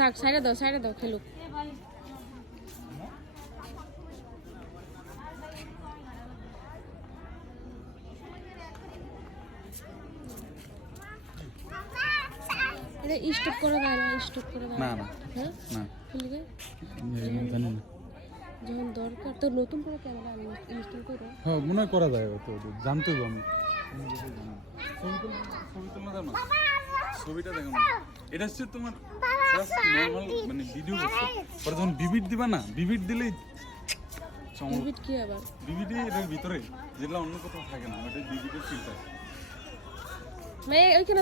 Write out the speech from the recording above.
থাক সাইডে দাও খেলুক। স্টপ করে দেয় না, স্টপ করে দেয় না। হ্যাঁ না খেলবে জানি না, যখন দরকার তো নতুন করে ক্যামেরা ইনস্টল করো। হ্যাঁ মনে হয় করা যায়, তো জানতে হবে। আমি ছবিটা দেখো না, এটা হচ্ছে তোমার নর্মাল মানে ভিডিও করছো, পরে যখন বিবিট দিবা না, বিবিট দিলেই বিবিট কি আবার বিবিটি এর ভিতরে যেগুলো অন্য কোথাও থাকে না, ওটা বিবিটের ফিল্টার। মানে ওইখানে